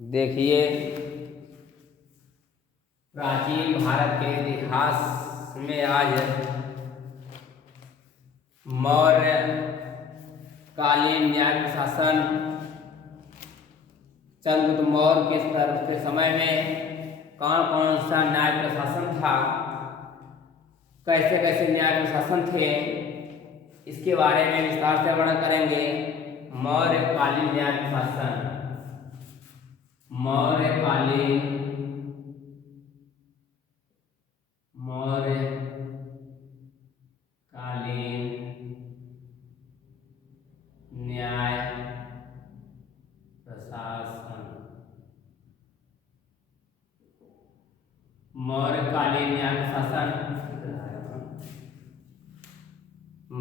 देखिए, प्राचीन भारत के इतिहास में आज मौर्य कालीन न्याय प्रशासन चंद्रगुप्त मौर्य के समय में कौन कौन सा न्याय प्रशासन था, कैसे कैसे न्याय प्रशासन थे, इसके बारे में विस्तार से वर्णन करेंगे। मौर्यकालीन न्याय प्रशासन। मौर्यकालीन न्याय प्रशासन। मौर्यकालीन न्याय प्रशासन।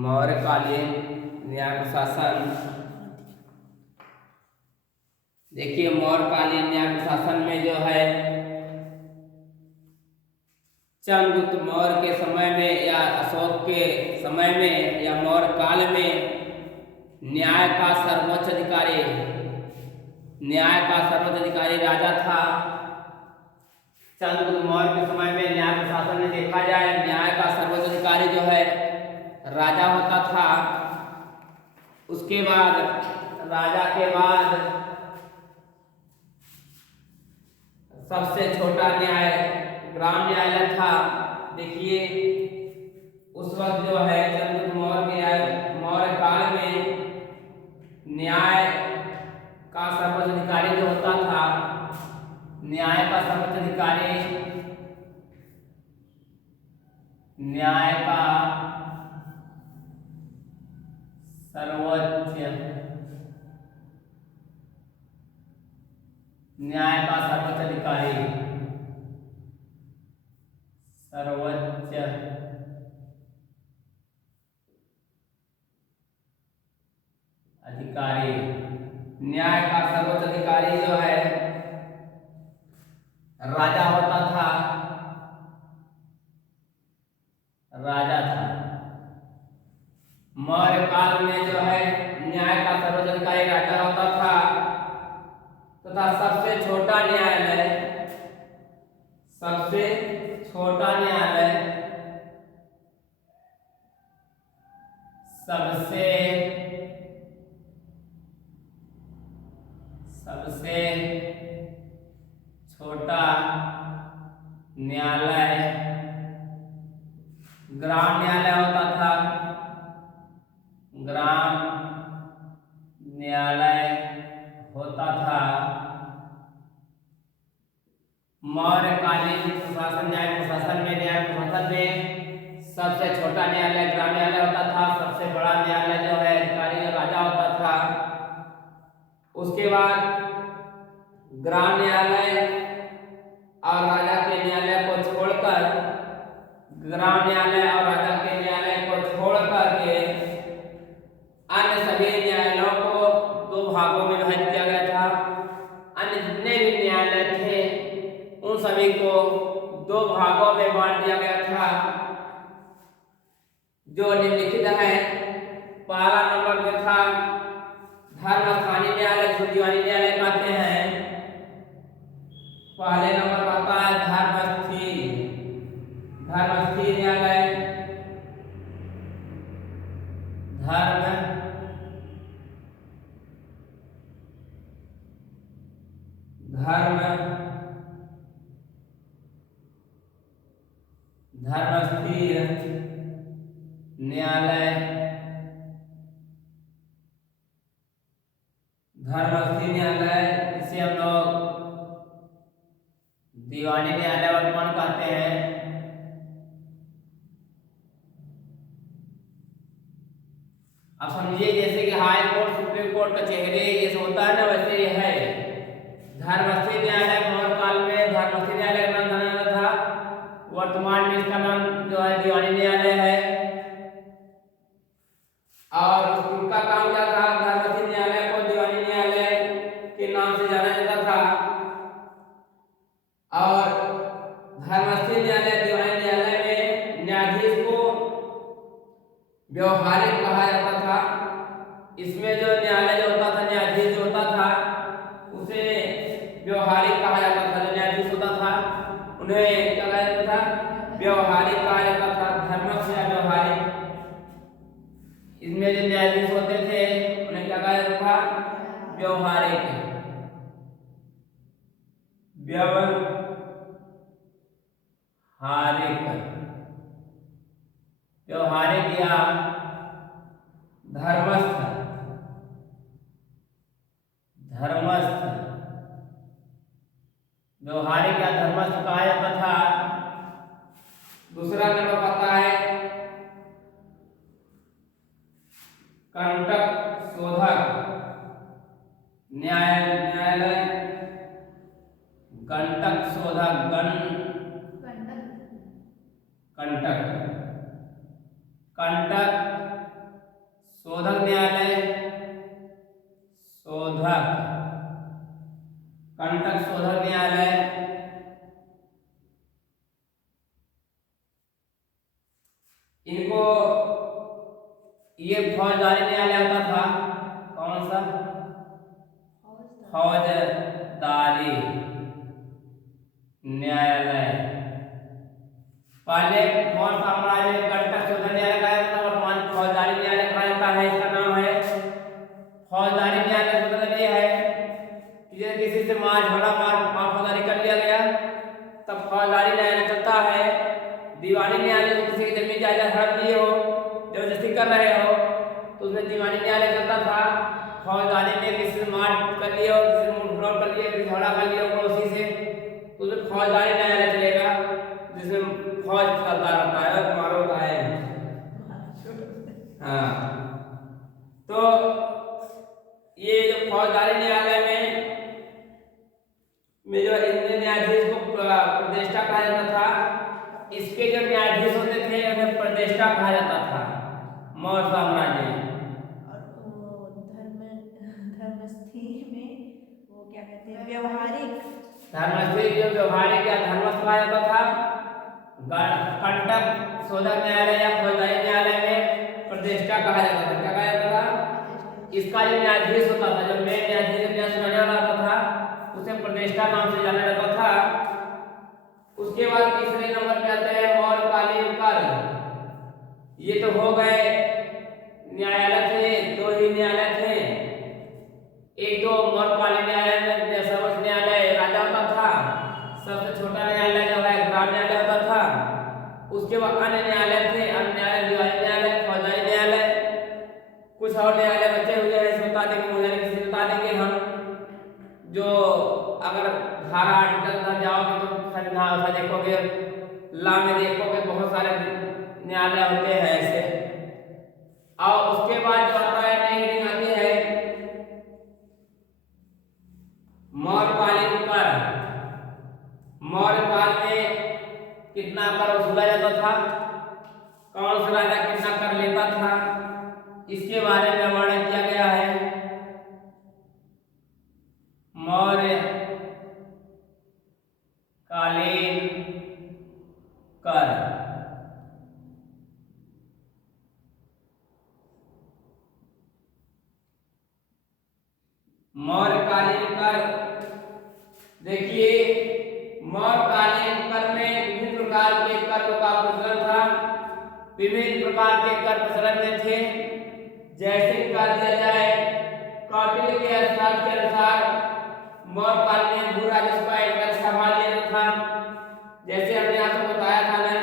मौर्यकालीन न्याय प्रशासन। देखिए, मौर्यकालीन न्याय प्रशासन में जो है चंद्रगुप्त मौर्य के समय में या अशोक के समय में या मौर्य काल में न्याय का सर्वोच्च अधिकारी राजा था। चंद्रगुप्त मौर्य के समय में न्याय प्रशासन में देखा जाए, न्याय का सर्वोच्च अधिकारी जो है राजा होता था। उसके बाद राजा के बाद सबसे छोटा न्याय ग्राम न्यायालय था। देखिए, उस वक्त जो है चंद्रगुप्त मौर्य काल में न्याय का सर्वोच्च अधिकारी जो होता था, न्याय का सर्वोच्च अधिकारी न्याय का सर्वोच्च अधिकारी न्याय का सर्वोच्च अधिकारी जो है राजा होता था। मौर्य काल में जो है न्याय का सर्वोच्च अधिकारी राजा होता था तथा सबसे छोटा न्यायालय सबसे छोटा न्यायालय ग्राम न्यायालय होता था। ग्राम न्यायालय होता था। मौर्यकालीन न्याय प्रशासन में सबसे छोटा न्यायालय ग्राम न्यायालय होता था। सबसे बड़ा न्यायालय जो है अधिकारी राजा होता था। उसके बाद ग्राम न्यायालय और राजा के न्यायालय को छोड़कर ग्राम न्यायालय और राजा के न्यायालय को छोड़कर के अन्य सभी न्यायालयों को दो भागों में विभाजित किया गया था। अन्य जितने भी न्यायालय थे उन सभी को दो भागों में बांट दिया गया था, जो निम्नलिखित है। पहला नंबर जो था धर्मस्थानीय न्यायालय, जिसे दीवानी न्यायालय कहते हैं। पहले नंबर पर आता है धर्मस्थीय न्यायालय। धर्मस्थीय न्यायालय। धर्मस्थीय न्यायालय जिसे हम लोग दीवानी न्यायालय वर्तमान कहते हैं। अब समझिए, जैसे कि हाई कोर्ट, सुप्रीम कोर्ट, कचहरी ये सब होता है ना, वैसे ये है। धर्मस्थीय न्यायालय मौर्य काल में धर्मस्थीय न्यायालय का नाम जाना जाता था। वर्तमान में इसका नाम जो है दीवानी न्यायालय है। और उनका काम क्या था? धर्मस्थीय न्यायालय को दीवानी न्यायालय के नाम से जाना जाता था। और धर्मस्थीय न्यायालय दीवानी न्यायालय में न्यायाधीश को व्यवहारिक कहा जाता था। इसमें जो न्यायालय जो होता था, न्यायाधीश जो होता था व्यवहारिक कहा जाता था। जो न्यायाधीश होता था उन्हें क्या कहा जाता था? व्यवहारिक कहा जाता था। धर्मस्थ या व्यवहारिक, इसमें जो न्यायाधीश होते थे उन्हें क्या कहा जाता था? व्यवहारिक। व्यवहारिक या धर्मस्थ। व्यवहारिक या धर्मस्थ कहा जाता था। दूसरा नंबर आता है कंटक शोधक न्यायालय। कंटक शोधक कंटक शोधक न्यायालय। कंटक शोधक न्यायालय। इनको ये फौजदारी न्यायालय होता था। कौन सा? फौजदारी न्यायालय। पहले मौर्य साम्राज्य में कंटक शोधन न्यायालय कहा जाता था, वर्तमान फौजदारी न्यायालय कहा जाता है। इसका नाम है फौजदारी न्यायालय। मतलब ये है कि यदि किसी से मार फौजदारी कर लिया गया तब फौजदारी न्यायालय चलता है। दीवानी न्यायालय में किसी की जमीन जायदाद हड़प लिए हो, जबरदस्ती कर रहे हो, तो उसमें दीवानी न्यायालय चलता था। फौजदारी में किसी से मार कर लिया हो, किसी से मुठभेड़ कर लिया, किसी से झगड़ा कर लिया हो पड़ोसी से, तो उसमें फौजदारी न्यायालय चलेगा, जिसमें फौज चलता रहता है और मारो होता है। हाँ, तो ये जो फौजदारी न्यायालय में जो इंडियन न्यायाधीश को प्रतिष्ठा कहा जाता था, इसके जो न्यायाधीश होते थे उन्हें प्रतिष्ठा कहा जाता था मौर्य साम्राज्य में। और वो धर्मस्थी में वो क्या कहते हैं? व्यवहारिक। धर्मस्थी जो व्यवहारिक या धर्मस्थ कहा जाता था। कंटक शोधक न्यायालय या फौजदारी न्यायालय में प्रतिष्ठा कहा जाता था। क्या कहा जाता था? इसका जो न्यायाधीश होता था, जो मेन न्यायाधीश न्याय सुनाने वाला होता था, उसे प्रतिष्ठा नाम से जाना जाता था। उसके बाद तीसरे नंबर पे आते हैं मौर्यकालीन कार्य। ये तो हो गए न्यायालय थे, दो ही न्यायालय थे। एक तो मौर्यकालीन न्यायालय सर्वोच्च न्यायालय राजा होता था। सबसे छोटा न्यायालय जो है ग्राम न्यायालय होता था। उसके बाद अन्य न्यायालय थे, अन्य न्यायालय दिवानी न्यायालय, फौजदारी न्यायालय, कुछ और न्यायालय बचे हुए हैं। बता देंगे मुझे, किसी बता देंगे हम, जो अगर धारा आर्टिकल तक जाओगे तो संविधान से देखोगे, लॉ में देखोगे बहुत सारे न्यायालय होते हैं ऐसे। और उसके बाद जो आता है नई हेडिंग आती है मौर्यकालीन कर। मौर्यकाल में कितना कर वसूला जाता था, कौन सा राजा कितना कर लेता था, इसके बारे में वर्णन किया गया है। मौर्य कालीन कर। मौर्यकालीन कर, देखिए मौर्यकालीन कर में विभिन्न प्रकार के कर का प्रचलन था। विभिन्न प्रकार के कर प्रचलन में थे। जैसे कह दिया जाए कौटिल्य के अर्थशास्त्र के अनुसार मौर्य काल में भू राजस्व का एक कर संभाल लिया था। जैसे हमने आपको बताया था ना,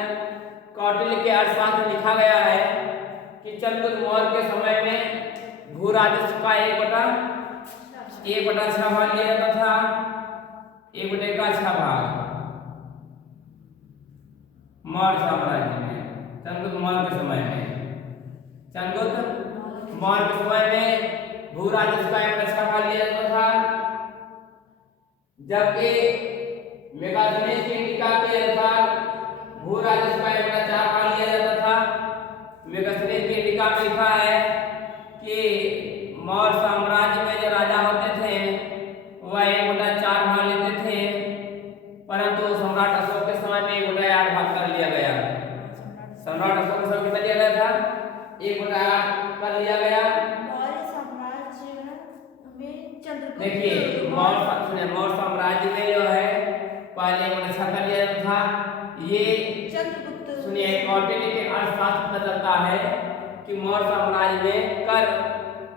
कौटिल्य के अर्थशास्त्र में लिखा गया है कि चंद्रगुप्त मौर्य के समय में भू राजस्व का 1/6 भाग लिया जाता था। 1/6 भाग मौर्य साम्राज्य में, चंद्रगुप्त मौर्य के समय में, चंद्रगुप्त मौर्य के समय में भू राजस्व का 1/6 भाग लिया जाता था। जबकि मेगास्थनीज की टीका के अनुसार भू राजस्व का 1/4 भाग लिया जाता था। मेगास्थनीज की टीका में लिखा है कि मौर्य साम्राज्य में जो राजा होते थे वह 1/4 भाग लेते थे, परंतु सम्राट अशोक के समय में 1/8 भाग कर लिया गया। सम्राट अशोक के समय कितना लिया गया था? 1/8 कर लिया गया। मौर्य साम्राज्य में चंद्रगुप्त देखिए मौर्य साम्राज्य साम्राज्य में जो है पहले प्रतिष्ठा कर लिया जाता था। ये चंद्रगुप्त सुनिए कौटिल्य के अर्थशास्त्र पता चलता है कि मौर्य साम्राज्य में कर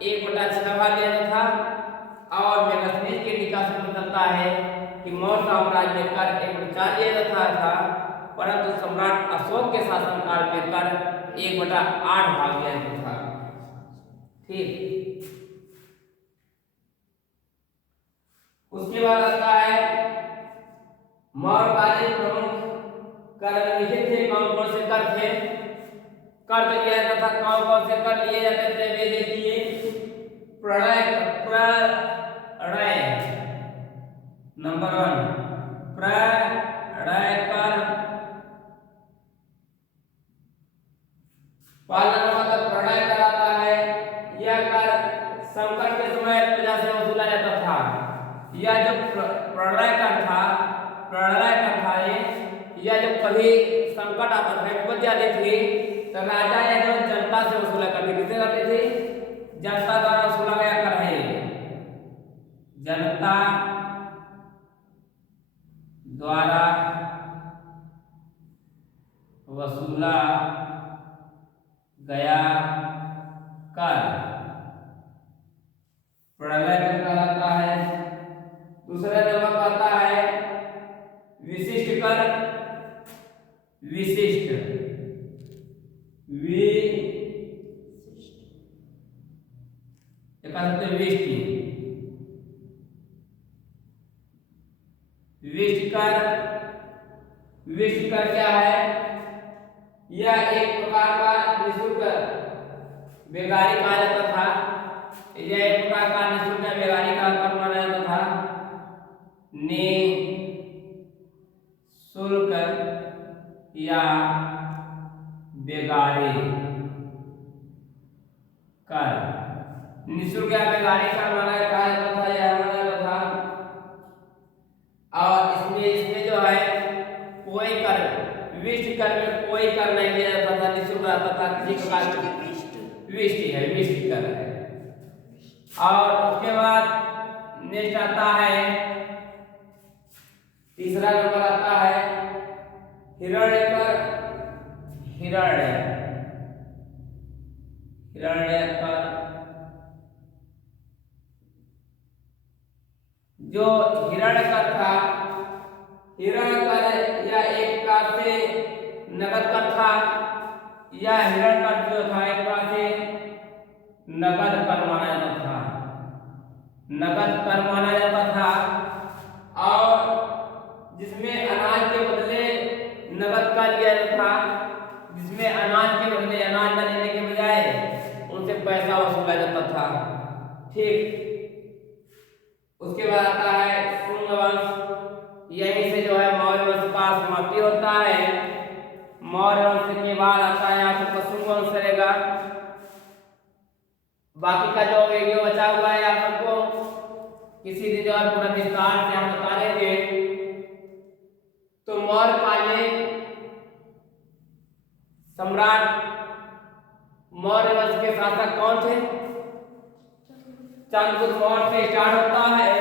1/6 भाग लिया जाता था और मेगस्थनीज के टीका से पता चलता है कि मौर्य साम्राज्य में कर 1/4 लिया जाता था, परंतु सम्राट अशोक के शासनकाल में कर 1/8 भाग लिया जाता था। ठीक, उसके बाद आता है मौर्यकालीन प्रमुख कर निम्नलिखित थे। कौन कौन से कर थे? कर तो लिया जाता था, कौन कौन से कर लिए जाते थे वे देखिए। प्रलय नंबर 1 प्रलय कर। पहला मतलब प्रलय कर आता है। यह कर संकट के समय प्रजा से वसूला जाता था। यह जो प्रलय कर था यह जब कभी संकट आता था, विपत्ति आती थी तो राजा या जो जनता से वसूला करते, किससे करते थे? जनता द्वारा वसूला गया कर है। जनता द्वारा वसूला गया कर प्रलय कर कहलाता है। दूसरा नंबर आता है विशिष्ट कर। विशिष्ट विशिष्ट कर क्या है? यह एक प्रकार का निःशुल्क बेगारी कहा जाता था। यह एक प्रकार का निःशुल्क बेगारी का कर माना जाता था। निःशुल्क या बेगारी कर, निःशुल्क या बेगारी कर माना कहा जाता था, यह माना जाता था। और इसमें जो है कोई कर, विशिष्ट कर में कोई कर नहीं लिया जाता था, निःशुल्क रहता था। किसी प्रकार विशिष्ट कर है। और उसके बाद नेक्स्ट आता है, तीसरा नंबर आता है हिरण्य कर। हिरण्य कर जो हिरण्य कर था, हिरण्य कर या एक प्रकार से नगद कर था। यह हिरण्य कर जो था एक प्रकार से नगद कर माना जाता था। नगद कर माना जाता था और जिसमें अनाज के बदले नगद कर लिया जाता था। जिसमें अनाज के बदले अनाज न लेने के बजाय उनसे पैसा वसूला जाता था। ठीक, उसके बाद आता है शुंग वंश। यहीं से जो है मौर्य वंश का समाप्ति होता है। मौर्य वंश के बाद आता है आपको शुंग वंश चलेगा। बाकी का जो वीडियो बचा हुआ है आप सबको किसी दिन जो है पूरा विस्तार से हम बता देंगे। तो मौर्यकालीन सम्राट मौर्य वंश के शासक कौन थे? चंद्रगुप्त मौर्य से स्टार्ट होता है।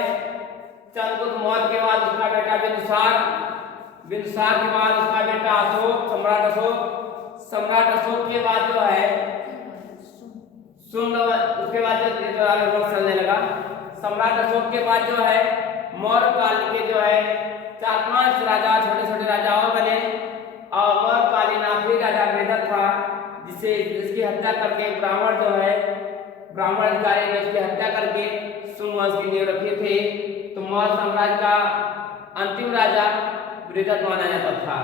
चंद्रगुप्त मौर्य के बाद उसका बेटा बिंदुसार, बिंदुसार के बाद उसका बेटा अशोक, सम्राट अशोक, सम्राट अशोक के बाद जो है शुंग, उसके बाद जो चलने लगा। सम्राट अशोक के बाद जो है मौर्य काल के जो है 4-5 राजा, छोटे छोटे राजा और बने। और मौर्यकालीन आखिरी राजा वृहद था, जिसकी हत्या करके ब्राह्मण जो है ब्राह्मण अधिकारी ने उसकी हत्या करके शुंग वंश की नींव रखी थी। तो मौर्य साम्राज्य का अंतिम राजा वृहद माना जाता था।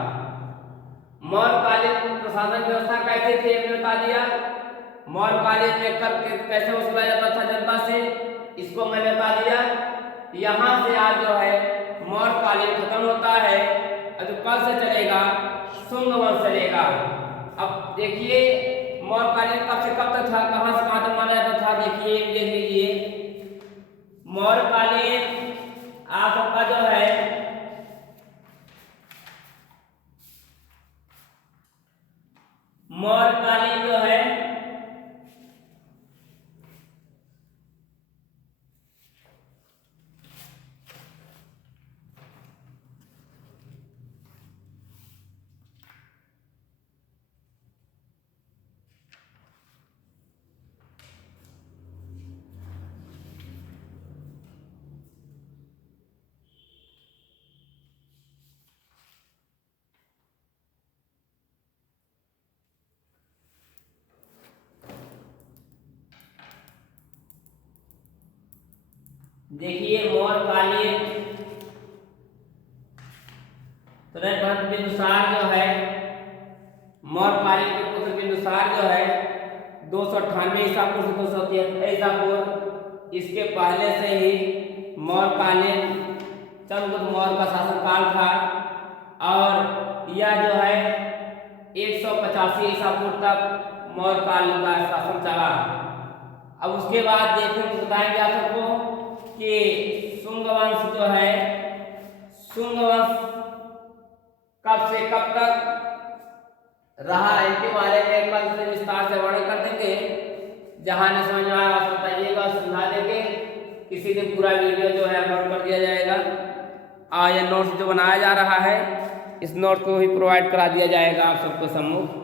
मौर्यकालीन प्रशासन व्यवस्था कैसे थी मैंने बता दिया। मौर्यकालीन में कर कैसे वसूला जाता था जनता से, इसको मैंने बता दिया। यहाँ से आज जो है मौर्यकालीन खत्म होता है और जो कल से चलेगा शुंग वंश चलेगा। अब देखिए मौर्यकालीन कब से कब तक था, कहाँ से कहाँ तक माना जाता था। देखिए देख लीजिए मौर्यकालीन आपका जो है मौर्यकालीन जो है देखिए मौर्यकालीन त्रयभट्ट बिंदुसार जो है मौर्यकालीन के पुत्र बिंदुसार जो है 298 ईसा पूर्व से 273 ईसा पूर्व, इसके पहले से ही मौर्यकालीन चंद्रगुप्त मौर्य का शासनकाल था और यह जो है 185 ईसा पूर्व तक मौर्यकाल का शासन चला। अब उसके बाद देखने बताएंगे आप सबको कि शुंग वंश जो है शुंग वंश कब से कब तक रहा इनके बारे में कल से विस्तार से वर्णन कर देंगे। जहां नहीं समझ में आया आप बताइएगा, सुना देंगे। किसी दिन पूरा वीडियो जो है अपलोड कर दिया जाएगा। यह नोट्स जो बनाया जा रहा है इस नोट्स को भी प्रोवाइड करा दिया जाएगा आप सबको सम्मुख।